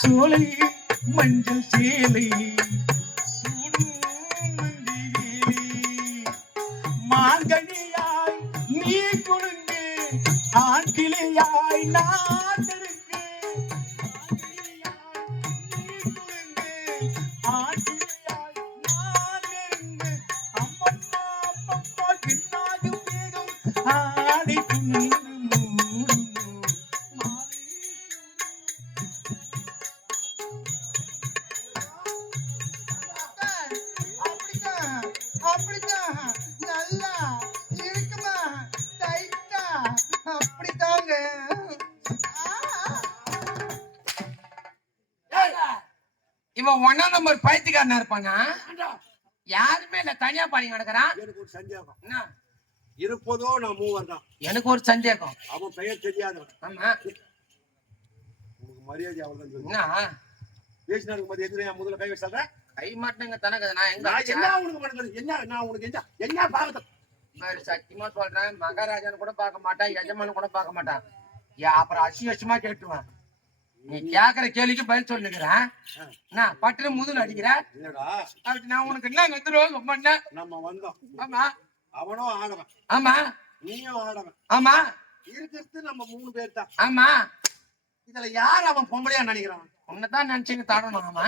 சோலை மஞ்சள் சேலை சூடும் மந்திரிலே மாங்கனியாய் நீ குழுங்கு ஆண்டிலையாய் நான் இருக்கு ஆண்டிலையாய் நான் இருந்து அம்மம்மா அப்பப்பா கிண்ணாகும் வேகம் ஆடை துண்டு மூடும் அப்படித்தான் நல்லா இருக்குமா டைட்டா அப்படித்தாங்க. இவன் 1ஆம் நம்பர் பைத்தியக்காரனா இருப்பானா? யாருமே இல்ல, தனியா பாடி நடக்கிறான். எனக்கு ஒரு சந்தேகம். என்ன? இருப்பதோ நான் மூவர் தான். எனக்கு ஒரு சந்தேகம். அவன் பெயர் தெரியாதவன். ஆமா. உனக்கு மரியாதை அவள்தான் சொல்லு. என்ன பேசினா இருக்கும்போது எதிரே முதல்ல கை வச்சாத. கை மாட்டேங்க தனக்கு நான் எங்க நான் என்ன உனக்கு பண்ணுறது? என்ன நான் உனக்கு என்ன பாக்கறது? மாதிரி சத்தியமா சொல்றேன், மகாராஜான்னு கூட பார்க்க மாட்டான், எஜமானு கூட பார்க்க மாட்டான். அப்புறம் அசிவசமா கேட்டுவான். நீ கேக்குற கேள்விக்கு பதில் சொல்லுகிறேன். நான் பட்டு முதல் அடிக்கிறேன். இல்லடா, அப்படி நான் உனக்கு என்ன கத்துருவோம் ரொம்ப என்ன? நம்ம வந்தோம். ஆமா. அவனும் ஆடவன். ஆமா. நீயும் ஆடவன். ஆமா. இருக்கிறது நம்ம 3 பேர் தான். ஆமா. இதுல யார் அவன் பொம்பளையா நினைக்கிறான்? உன்னதான் நினைச்சுங்க தாடணும். ஆமா.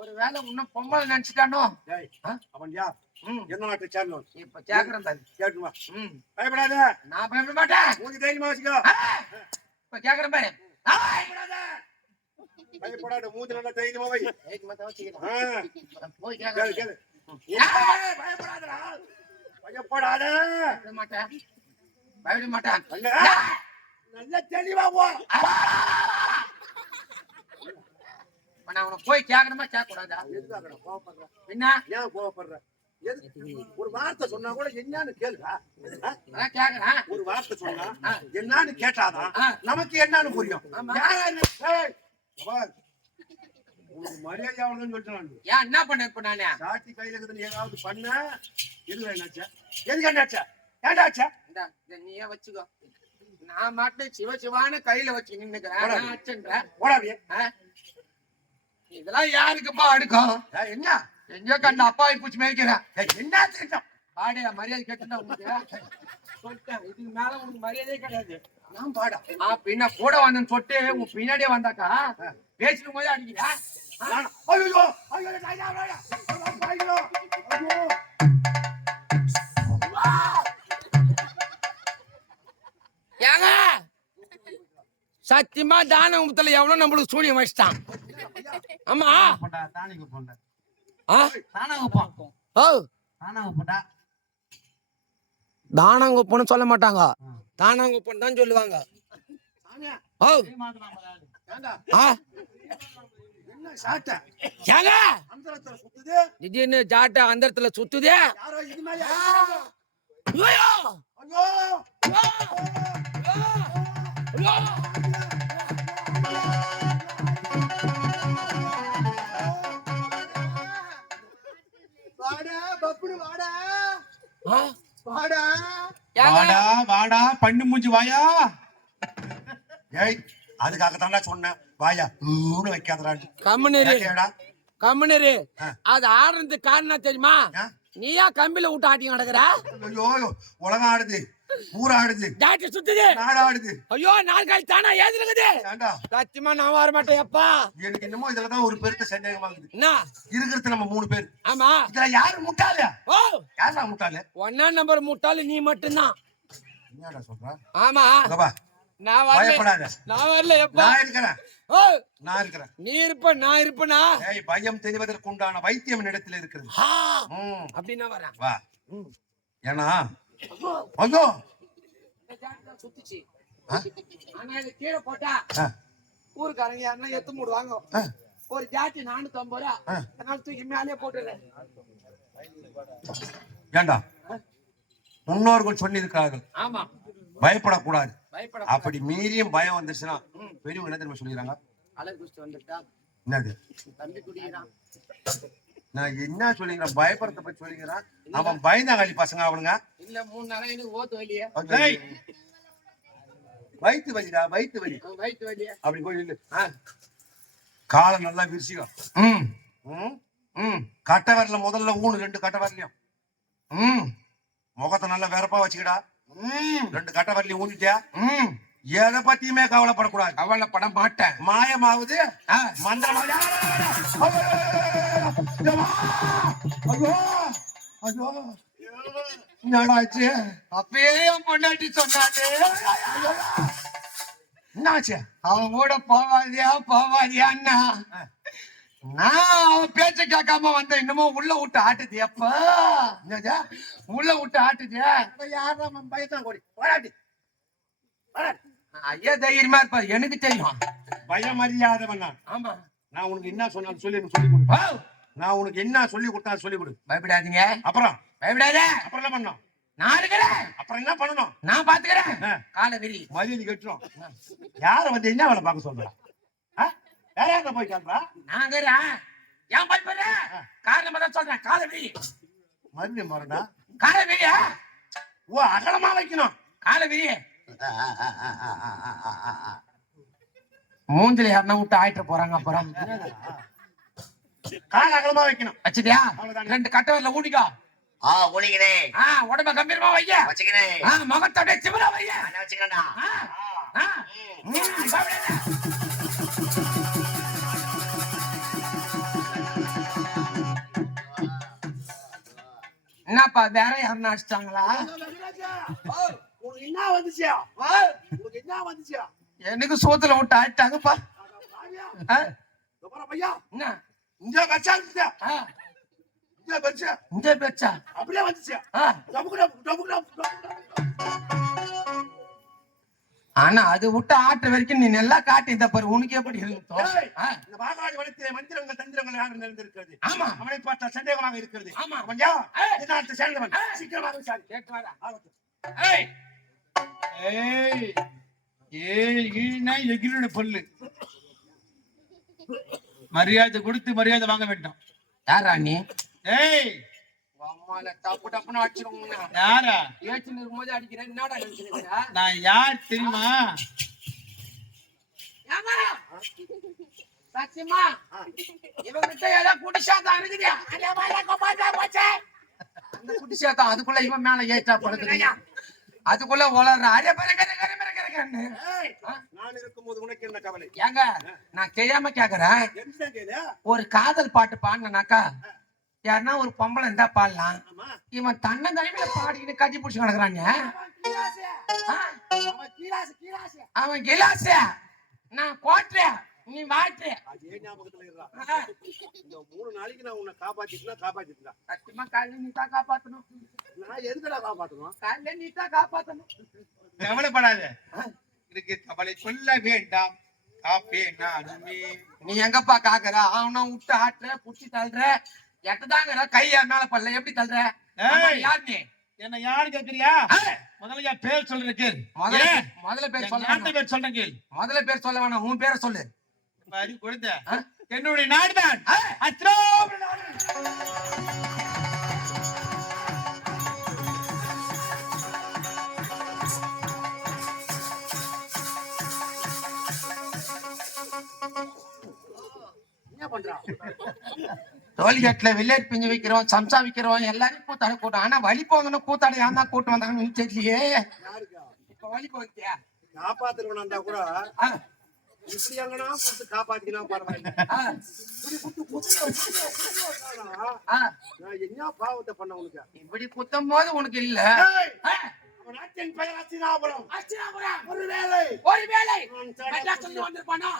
ஒருவேளை உன்ன பொம்பளை நினைச்சுட்டானோ? அவன் யார்? என்ன நாட்டை சேர்ந்தவன்? இப்ப கேக்குறேன் பாரு. கேட்டுமா. பயப்படாத. நான் பயப்பட மாட்டேன். மூஞ்சி தைரியமா வச்சுக்கோ. இப்ப கேக்குறேன் பாரு. பயப்படாத. மூஞ்சி நல்லா தைரியமா வை. போய் கேளு கேளு. பயப்படாதடா. பயப்படாத. மாட்டேன். பயப்பட மாட்டேன். நல்ல தெளிவா போ. நான் உனக்கு போய் கேட்கணுமா கேட்க கூடாதா? எதுக்காக கோவப்படுற? என்ன ஏன் கோவப்படுற? ஒரு வார்த்தை சொன்னா கூட என்னன்னு கேளுடா. கேக்குறேன். ஒரு வார்த்தை சொன்னா என்னன்னு கேட்டாதான் நமக்கு என்னன்னு புரியும். உனக்கு மரியாதை ஆகணும்னு சொல்லிட்டு ஏன் என்ன பண்ண இப்ப நானே சாட்சி கையில இருக்குதுன்னு ஏதாவது பண்ண எதுக்கு என்னாச்சா? எதுக்கு என்னாச்சா? ஏண்டாச்சா? நீயே வச்சுக்கோ. நான் மட்டும் சிவசிவான கையில வச்சு நின்னுக்கிறேன். போடாடியே. இதெல்லாம் யாருக்குப்பா அடுக்கும்? என்ன எங்க கண்ட அப்பாவை பூச்சி மேய்க்கிறேன். என்ன திட்டம்? பாடியா மரியாதை கேட்டுதான் உனக்கு சொல்லிட்டேன். இதுக்கு மேல உனக்கு மரியாதையே கிடையாது. நான் பாடா பின்ன கூட வந்தேன்னு சொல்லிட்டு உன் பின்னாடியே வந்தாக்கா பேசிடும் போதே அடிக்கிறா. ஏங்க சத்தியமா தானகுப்பத்துல எவனோ நம்மளுக்கு சூனியம் வச்சிட்டான். ஆமா. தானங்குப்பன்னு சொல்ல மாட்டாங்க, தானங்குப்பன்னு தான் சொல்லுவாங்க. திடீர்னு ஜாட்ட அந்தரத்துல சுத்துதே. வாடா பண்ணு மூஞ்சி வாயா. ஏய் அதுக்காகத்தான்டா சொன்னேன் வாயா வைக்காதடா. கம்முனரு அது ஆடுறதுக்கு காரணம் தெரியுமா? நீயா கம்பில விட்டு ஆட்டி நடக்குற? ஐயோ உலகம் ஆடுது, ஊர் ஆடுது, டாக்டர் சுத்துது, நாடு ஆடுது. ஐயோ நாள் காய் தானா ஏது இருக்குது. சத்தியமா நான் வர மாட்டேன். எப்பா எனக்கு என்னமோ இதுலதான் ஒரு பெருத்த சந்தேகமாகுது. என்ன இருக்கிறது நம்ம 3 பேர். ஆமா. இதுல யாரு முட்டாளு? யாரா முட்டாளு? 1ஆம் நம்பர் முட்டாளு நீ மட்டும்தான். என்னடா சொல்ற? ஆமா. நான் வரல. நான் வரல. எப்பா நான் இருக்கிறேன். நான் இருக்கிறேன். நீ இருப்ப நான் இருப்பனா? ஏய் பயம் தெரிவதற்கு உண்டான வைத்தியம் என்னிடத்தில் இருக்கிறது. அப்படினா வரேன். வா. ஏனா ஐயோ சுத்திச்சு. ஆனா இது கீழே போட்டா ஊர்க்காரங்க யாரனா எத்து மூடுவாங்க. ஒரு ஜாட்டி 450 ரூபா. அதனால தூக்கி மேலே போட்டுறேன். ஏண்டா முன்னோர்கள் சொல்லி இருக்கார்கள். ஆமா. பயப்படக்கூடாது. அப்படி மீறியும் பயம் வந்துச்சுன்னா பெரியவங்க என்ன தெரியுமா சொல்லிடுறாங்க? அழகுஸ்ட் வந்துட்டா என்னது தம்பி குடிக்கிறான். நான் என்ன சொல்லிக்கிறேன்? பயப்படுறத பத்தி சொல்லிக்கிறேன். அவன் பயந்தாங்களி பசங்க அவனுங்க. இல்ல 3 நாளா எனக்கு ஓத்து வலியே. வயிற்று வலிடா, வயிற்று வலி. வயிற்று வலியே. அப்படி போய் நில்லு. காலை நல்லா விரிசிக்கோ. ம் ம்? ம் கட்டை விரல முதல்ல ஊனு, 2 கட்டை விரலையும். ம் முகத்தை நல்லா வெறப்பா வச்சுக்கடா. ம் 2 கட்டை விரலையும் ஊனிட்டியா? ம் எதை பத்தியுமே கவலைப்படக்கூடாது. கவலைப்பட மாட்டேன். மாயமாவது ஆ, மந்திரமாவது. ஐயோ ஐயோ என்னடாச்சு? அப்பயே என் பொண்டாட்டி சொன்னாலே என்னாச்சு? அவன் கூட போவாதியான்னா நான் அவன் பேச்ச கேட்காம வந்தேன். இன்னமும் உள்ள விட்டு ஆட்டுது. எப்ப என்னது? உள்ள விட்டு ஆட்டுது. யாரா பயத்தான் கோடி போராட்டி. ஐயா தைரியமா இருப்பாரு, எனக்கு தெரியும். பயம் அறியாதவன் நான். ஆமா. நான் உனக்கு என்ன சொன்னாலும் சொல்லி எனக்கு சொல்லி கொடு. வா, நான் உனக்கு என்ன சொல்லி கொடுத்தா சொல்லி கொடு. பயப்படாதீங்க, அப்புறம் பயப்படாத. அப்புறம் என்ன பண்ணணும்? நான் இருக்கிறேன், அப்புறம் என்ன பண்ணணும்? நான் பாத்துக்கிறேன். ஆ. காலை விரி. மரியாதை கட்டுறோம். யார வந்து என்ன வேலை பார்க்க சொல்றா? வேற யார போய் கேட்பா? நான் இருக்கிறேன். ஏன் பயப்படுற? காரணமா தான் சொல்றேன். காலை விரி, மறுபடியும் மறடா. காலை விரியா. ஓ அகலமா வைக்கணும். காலை விரி. மூஞ்சில யாருன்னா விட்டு ஆயிட்டு போறாங்க. அப்புறம் கால அகலமா வைக்கணும். வச்சுட்டியா? அவ்வளவுதாங்க. 2 கட்டவரில் ஊடிக்கோ. ஊனிக்கிறேன், உடம்ப கம்பீரமா வைய. வச்சுக்கிறேன், முகத்தை அப்படியே சிவரா வைய. வச்சுக்கிறேன்டா. என்னப்பா வேற யாருன்னா அடிச்சிட்டாங்களா? உனக்கு என்ன வந்துச்சியா? உனக்கு என்ன வந்துச்சியா? எனக்கு சோத்துல விட்டு ஆயிட்டாங்கப்பா. பையா என்ன இங்க வச்சா ஆ, இங்க வச்சா இந்த பேச்சா? அப்படியே வந்துச்சியா? ஆ, ஆனா அது விட்டு ஆட்ட வரைக்கும் நீ நல்லா காட்டி இந்த பாரு, உனக்கு எப்படி இருக்கும்? இந்த வாகாடி வனத்திலே மந்திரங்கள் தந்திரங்கள் யாரும் நிறைந்திருக்கிறது. ஆமா. அவனை பார்த்தா சந்தேகமாக இருக்கிறது. ஆமா. அவன் யார்? இதனால சேர்ந்தவன். சீக்கிரமாக விசாரி. கேட்டு வாடா. ஆகட்டும். ஏய், ஏய் ஏய் ஈனா எகிரின பல்லு. மரியாதை கொடுத்து மரியாதை வாங்க வேண்டும். யாரா நீ? ஏய் அம்மால டப்பு டப்புன்னு அடிச்சிருவோம். யாரா? ஏச்சுன்னு இருக்கும்போது அடிக்கிறேன். என்னடா நினைச்சிருக்கிற? நான் யார் தெரியுமா? ஏம்மா? சத்தியமா இவங்கிட்ட ஏதோ குடிசாதான் இருக்குது. அந்த குடிசாதான் அதுக்குள்ள இவன் மேல ஏற்றா படுக்குது. அதுக்குள்ள வளர்ற அரே பரகரகரகரகரன்னு. நான் இருக்கும்போது உனக்கு என்ன கவலை? ஏங்க நான் தெரியாம கேக்குறேன். என்ன கேளு? ஒரு காதல் பாட்டு பாடினாக்கா யாருன்னா ஒரு பொம்பளை இருந்தா பாடலாம். ஆமா. இவன் தன்னை தனிமையில பாடிக்கிட்டு கட்டி பிடிச்சு கிடக்குறாங்க. அவன் கிலாஸ், நான் கோட்டுற, நீ வாட்டு. அதே ஞாபகத்துல இருடா. இந்த 3 நாளைக்கு நான் உன்னை காப்பாத்திட்டா. சத்தியமா காலையில நீ தான் காப்பாத்தணும். நான் எதுக்குடா காப்பாத்தணும்? காலையில நீ தான் காப்பாத்தணும். கவலைப்படாத, இதுக்கு கவலை சொல்ல வேண்டாம். காப்பே நானுமே. நீ எங்கப்பா காக்குற? அவனை விட்டு ஆட்டுற, புடிச்சு தள்ளுற, எட்டதாங்கிற கையா மேல பல்ல எப்படி தள்ளுற? ஏய், யார் நீ? என்ன யாரு கேக்குறியா? முதல்ல என் பேர் சொல்றது கேள். முதல்ல பேர் சொல்ல நாட்டு வேணாம். பேர் சொல்றேன் கேள். முதல்ல பேர் சொல்ல வேணாம், உன் பேரை சொல்லு. அறிவு கொடுத்த என்னுடைய நாடுதான் அத்ராபுர நாடு. என்ன பண்றான்? டோல்கேட்ல வில்லேஜ் பிஞ்சு வைக்கிறோம், சம்சா வைக்கிறோம், எல்லாரும் கூத்தாட கூட்டம். ஆனா வழி போகணும் கூத்தாட ஏன் தான் கூட்டம் வந்தாங்கன்னு தெரியலையே. யாருக்கா? இப்ப வழி போகிட்டியா? காப்பாத்துறவனா கூட இப்படி எங்கன்னா கொடுத்து காப்பாத்திக்கணும் பரவாயில்ல. இப்படி நான் என்ன பாவத்தை பண்ண உனக்கு? இப்படி குத்தும் போது உனக்கு இல்ல. நாட்டின் பெயர் அஸ்தினாபுரம். ஒருவேளை மெட்ராஸ்ல வந்திருப்பானா?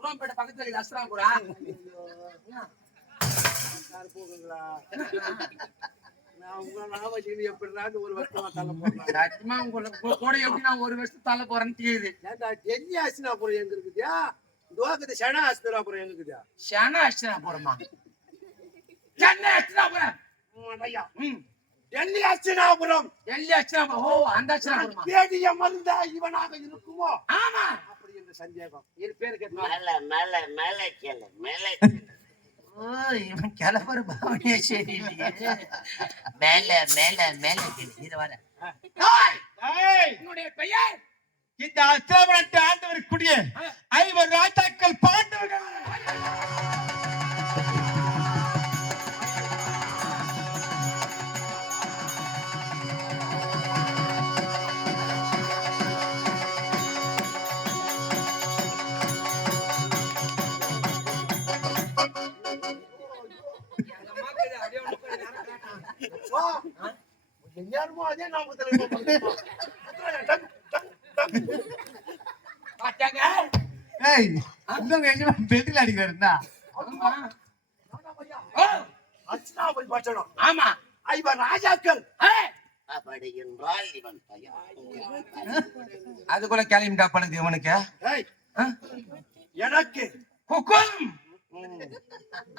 உரம்பேட்டை பக்கத்துல இருக்கு அஸ்தினாபுரம். நான் உங்களை ஞாபகம் எப்படினாலும் ஒரு வருஷமா தள்ள போறேன். சத்தியமா உங்களுக்கு கூட எப்படி நான் ஒரு வருஷம் தள்ள போறேன்னு தெரியுது. ஏன்டா டெல்லி அஸ்தினாபுரம் எங்க இருக்குதா? துவாக்குது சனா அஸ்தினாபுரம் எங்க இருக்குதா? ஷனா அஸ்தினாபுரமா? சென்னை அஸ்தினாபுரம். டெல்லி அஸ்தினாபுரம். டெல்லி அஸ்தினாபுரம். ஓ, அந்த அஸ்தினாபுரமா? தேடிய மருந்தா இவனாக இருக்குமோ? ஆமா. அப்படி என்ற சந்தேகம். இரு பேரு கேட்டு ஓ, இவன் கிளம்புற பாவனையே சரி. மேல மேல மேல இது வர. உன்னுடைய பெயர்? இந்த அஸ்திராபுரத்தை ஆண்டவர் கூடிய 5 ராஜாக்கள் பாண்டவர்கள். வருமோ அதே நாமத்துல பாத்தாங்க ஏய் இன்னும் எஜமான் பெட்டில் அடிக்கிறாருந்தா அர்ச்சனா போய் பட்டணும் ஆமா ஐவர் ராஜாக்கள் அப்படி என்றால் இவன் தயார். அதுக்குள்ள கிளம்பிட்டா பழுது இவனுக்கு ஏய், எனக்கு குக்கும்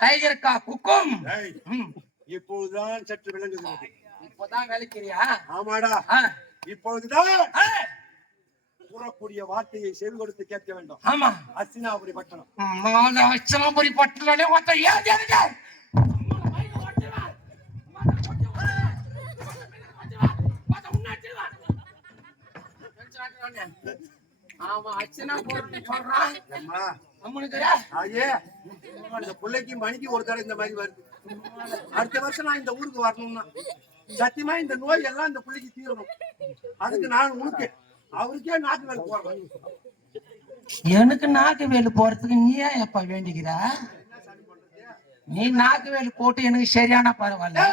டைகருக்கா குக்கும் ஏய், இப்பொழுதுதான் சற்று விளங்குகிறது. இப்பதான் விளக்கிறியா ஆமாடா, இப்பொழுதுதான் கூறக்கூடிய வார்த்தையை செவி கொடுத்து கேட்க வேண்டும். ஆமா அர்ச்சனாபுரி பட்டணம். அச்சனாபுரி பட்டணம் ஒருத்த ஏன் தெரிஞ்ச ஆமா அச்சனா போறேன்னு சொல்றான். அம்மா, நம்மளுக்கு ஐயே, இந்த பிள்ளைக்கு மணிக்கு ஒரு தடவை இந்த மாதிரி வருது. அடுத்த வருஷம் நான் இந்த ஊருக்கு வரணும்னா சத்தியமா இந்த நோய் எல்லாம் இந்த பிள்ளைக்கு தீரணும். அதுக்கு நான் உனக்கு அவருக்கே நாட்டு வேலை போடுறேன். எனக்கு நாக்கு வேலு போறதுக்கு நீ ஏன் எப்ப வேண்டிக்கிற? நீ நாக்கு வேலு போட்டு எனக்கு சரியான பரவாயில்ல.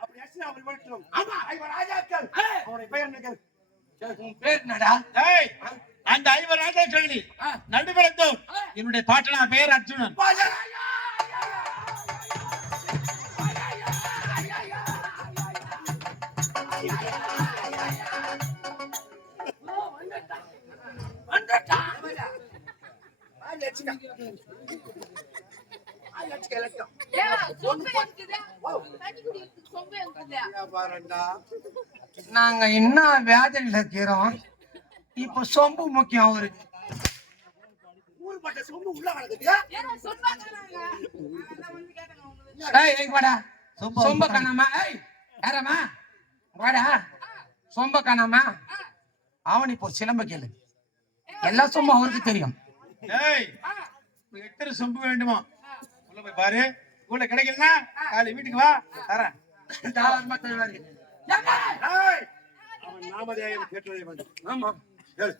அப்படி அர்ச்சனாபுரி பட்டணம். ஆமா, ஐவர் ராஜாக்கள். அவருடைய பெயர் என்ன கேள்? உன் பேர் என்னடா? ஏய், அந்த ஐவர் ராஜா சொல்லி நடுவிழந்தோர் என்னுடைய பாட்டனா பெயர் அர்ஜுனன். நாங்க இன்னும் வேதனையில இருக்கிறோம். இப்ப சொம்பு முக்கியம் அவருக்கு. ஊர்பட்ட சொம்பு உள்ள கிடக்குது. ஏய் ஏய் வாடா. சொம்ப காணாமா? ஏய் யாரம்மா? வாடா. சொம்ப காணாமா? அவன் இப்போ சிலம்ப கேளு. எல்லா சொம்பும் அவருக்கு தெரியும். ஏய், எத்தனை சொம்பு வேண்டுமோ உள்ள போய் பாரு. உள்ள கிடைக்கலன்னா காலை வீட்டுக்கு வா, தரேன். தாராளமா தருவாரு. ஏய், அவன் நாமதேயம் கேட்டதே வந்து. ஆமா. கேளு.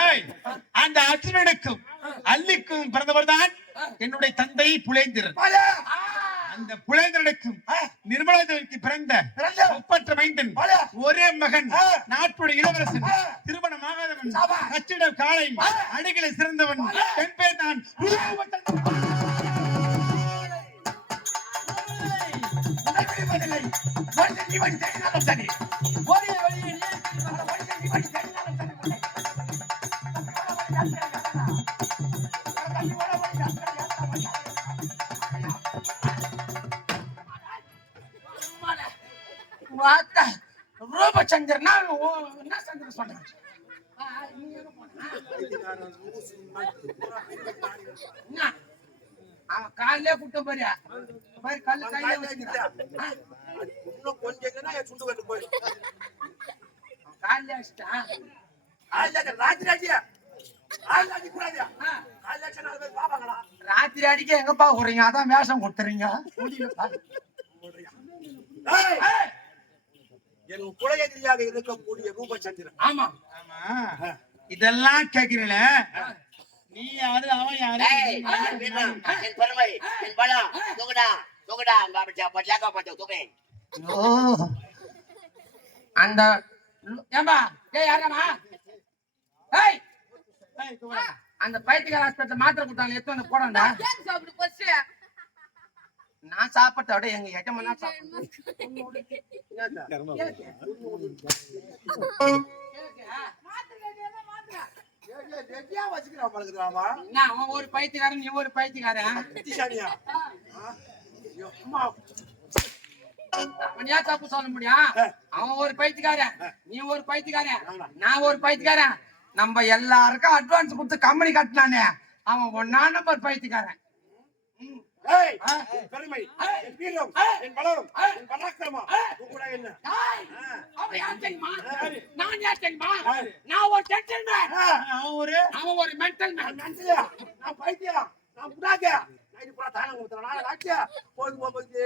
ஏய், அந்த அர்ஜுனனுக்கும் அல்லிக்கும் பிறந்தவர் தான் என்னுடைய தந்தை புலேந்திரன். அந்த புலேந்திரனுக்கும் நிர்மலாதேவிக்கு பிறந்த ஒப்பற்ற மைந்தன் ஒரே மகன் நாட்டுடைய இளவரசன் திருமணமாகாதவன் கச்சிட காலை அடிகளை சிறந்தவன் என் பேர் நான் ரூபச்சந்திரனா என்ன சந்திரன் சொல்றேன்? அவன் காலையிலே கூட்ட பாரு. பாரு கல்லு கையில வச்சுக்கிறான். இன்னும் கொஞ்சம் இல்லைன்னா என் சுண்டு கட்டு போயிடும். காலையில வச்சுட்டான். ராத்திரி அடிக்க எங்கப்பா போறீங்க? அதான் வேஷம் கொடுத்துறீங்க. என் குலயெதிரியாக இருக்கக்கூடிய ரூபச்சந்திரன். ஆமா ஆமா, இதெல்லாம் கேக்குறீல. நீ யாரு, அவன் யாரு? என் பெருமை, என் பலம், தூக்குடா, தூக்குடா, பச்சாக்கா பச்சை தூக்கு. அந்த ஏம்பா ஏய் யாரமா? ஏய் அந்த பைத்தியக்கார ஹாஸ்பிட்டல் மாத்திரை கொடுத்தாங்க, எடுத்து வந்து போடண்டா. நான் சாப்பிட்ட விட எங்க எஜமானா அவன் ஒரு பைத்தியக்காரன், நீ ஒரு பைத்தியக்காரன். அவன் ஏன் தப்பு சொல்ல முடியும்? அவன் ஒரு பைத்தியக்காரன், நீ ஒரு பைத்தியக்காரன், நான் ஒரு பைத்தியக்காரன். நம்ம எல்லாருக்கும் அட்வான்ஸ் கொடுத்து கம்பெனி கட்டினானே, அவன் ஒன்னா நம்பர் பைத்தியக்காரன். பெருமை, என் வீரம், என் பலம், என் பராக்கிரமம் கூட என்ன? அவன் யார் தெரியுமா? நான் யார் தெரியுமா? நான் ஒரு ஜென்டில்மேன். அவன் ஒரு மென்டல் மேன். நான் பைத்தியம், நான் புடாக்க. நைட்டு பூரா தானம் கொடுத்துறேன். நான் லாக்கியா போகும்போது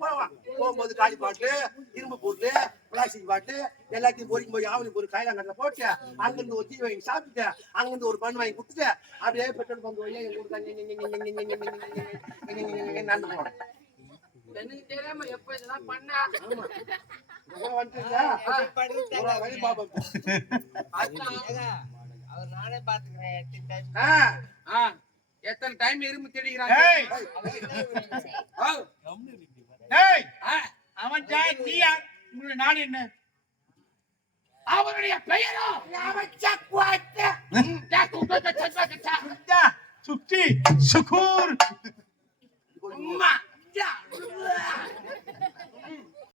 போவான். போகும்போது காலி பாட்டு, இரும்பு போட்டு, பிளாஸ்டிக் பாட்டு எல்லாத்தையும் பொறிக்கும் போய் ஆவணி ஒரு கைலாங்கட்டில் போட்டு, அங்கிருந்து ஒரு தீ வாங்கி சாப்பிட்டுட்டு, அங்கிருந்து ஒரு பண்ணு வாங்கி கொடுத்துட்டு, அப்படியே பெட்ரோல் பங்கு வழியா எங்க ஊருக்கு நடந்து போனேன். எனக்கு தெரியாம எப்ப இதெல்லாம் பண்ணா வந்துட்டீங்களா? ஒரு வழி பாப்போம். எத்தனை டைம் இரும்பு டேய் தேடிக்கிறாங்க டேய் அவன் ஜாய் நீ யார் உங்களுடைய நாடு என்ன அவருடைய பெயரோ சுத்தா சுத்தி சுகூர்